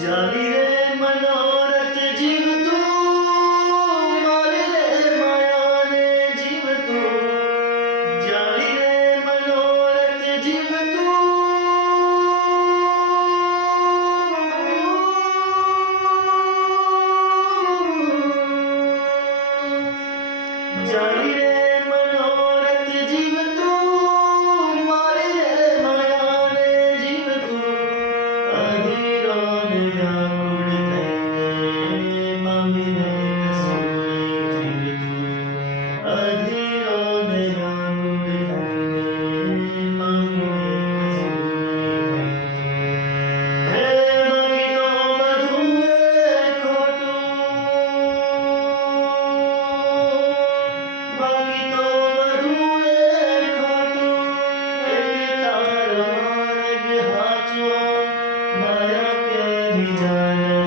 जाली रे मनोरथ जीव तू मारे रे माया ने जीव तू जाली रे मनोरथ जीव तू जाली रे मनोरथ जीव तू मारे रे माया ने जीव तू अधीरो माया के जाने